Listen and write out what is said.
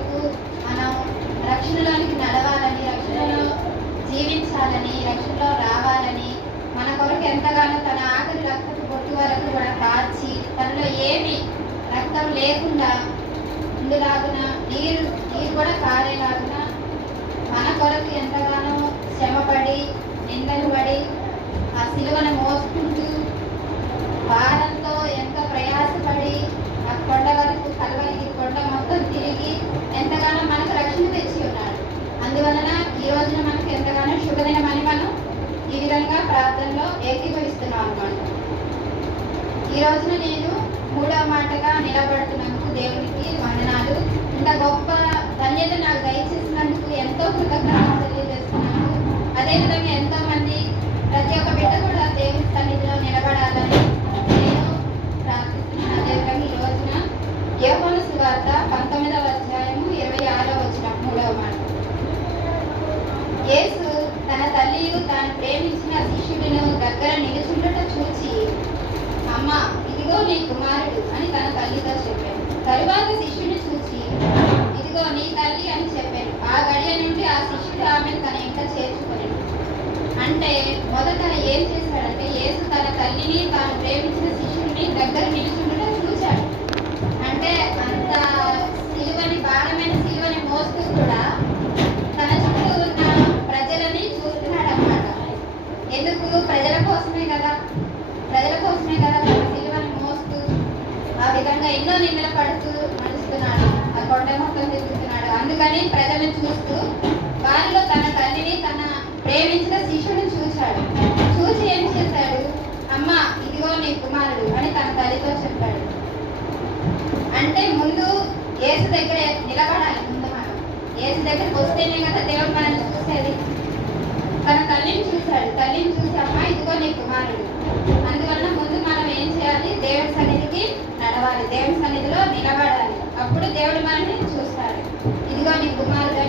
కొరకు మనం రక్షణలోనికి నడవాలని, రక్షణలో జీవించాలని, రక్షణలో రావాలని మన కొరకు ఎంతగానో తన ఆఖరి రక్తపు బొట్టు వరకు కూడా కాచి తనలో ఏమి రక్తం లేకుండా ఇందులాగున నీరు కూడా కారేలాగున మన కొరకు ఎంతగానో శ్రమపడి నిందలు పడి ఆ సిలువను మోసుకుంటూ భారంతో ఎంతో ప్రయాసపడి ఆ కొండ వరకు కల్వరికి కొండ మొత్తం తిరిగి ఎంతగానో మనకు రక్షణ తెచ్చి ఉన్నాడు. అందువలన ఈ రోజున మనకు ఎంతగానో శుభదినమని మనం ఈ విధంగా ప్రార్థనలో ఏకీభవిస్తున్నాం అన్నమాట. ఈ రోజున నేను 3వ మాటగా నిలబడుతున్నందుకు దేవునికి వందనాలు. ఇంత గొప్ప ధన్యత నాకు దయచేసినందుకు ఎంతో కృతజ్ఞతలు తెలియజేస్తున్నాను. అదేవిధంగా ఎంతో మంది ప్రతి ఒక్క బిడ్డ కూడా దేవుని సన్నిధిలో నిలబడాలని నేను ప్రార్థిస్తున్నాను. అదేవిధంగా ఈ రోజున యోహాను సువార్త 19వ అధ్యాయము 26వ వచనం 3వ మాట. యేసు తన తల్లియు తాను ప్రేమించిన శిష్యుడిని దగ్గర నిలుచుండుట చూచి, అమ్మ ఇదిగో నీ కుమారుడు అని తన తల్లితో చెప్పాను. తరువాత శిష్యుని చూచి, ఇదిగో నీ తల్లి అని చెప్పాను. ఆ గడియ నుండి ఆ శిష్యుడు ఆమెను తన ఇంట చేర్చుకొనెను. అంటే మొదట ఏం చేశాడంటే యేసు తన తల్లిని తాను ప్రేమించిన శిష్యుడిని దగ్గర నిలుచుండుట చూశాడు. అంటే అంత సిలువని భారమైన సిలువని మోస్తూ కూడా తన చుట్టూ ఉన్న ప్రజలని చూస్తున్నాడు అన్నమాట. ఎందుకు? ప్రజల కోసమే కదా తన సిలువని మోస్తూ ఆ విధంగా ఎన్నో నిందలు పడుతూ నడుస్తున్నాడు, ఆ కొండ మొత్తం తిరుగుతున్నాడు. అందుకని ప్రజలను చూస్తూ వారిలో తన తల్లిని తన ప్రేమించిన శిష్యుడిని చూశాడు. చూసి ఏం చేశాడు? అమ్మ ఇదిగో నీ కుమారుడు అని తన తల్లితో చెప్పాడు. అంటే ముందు యేసు దగ్గర నిలబడాలి. ముందు మనం యేసు దగ్గరికి వస్తేనే కదా దేవుడు మనల్ని చూసేది. తన తల్లిని చూశాడు. తల్లిని చూసి అమ్మ ఇదిగో నీ కుమారుడు. అందువలన ముందు మనం ఏం చేయాలి? దేవుడి సన్నిధికి నడవాలి, దేవుడి సన్నిధిలో నిలబడాలి. అప్పుడు దేవుడు మనల్ని చూస్తాడు. ఇదిగో నీ కుమారుడు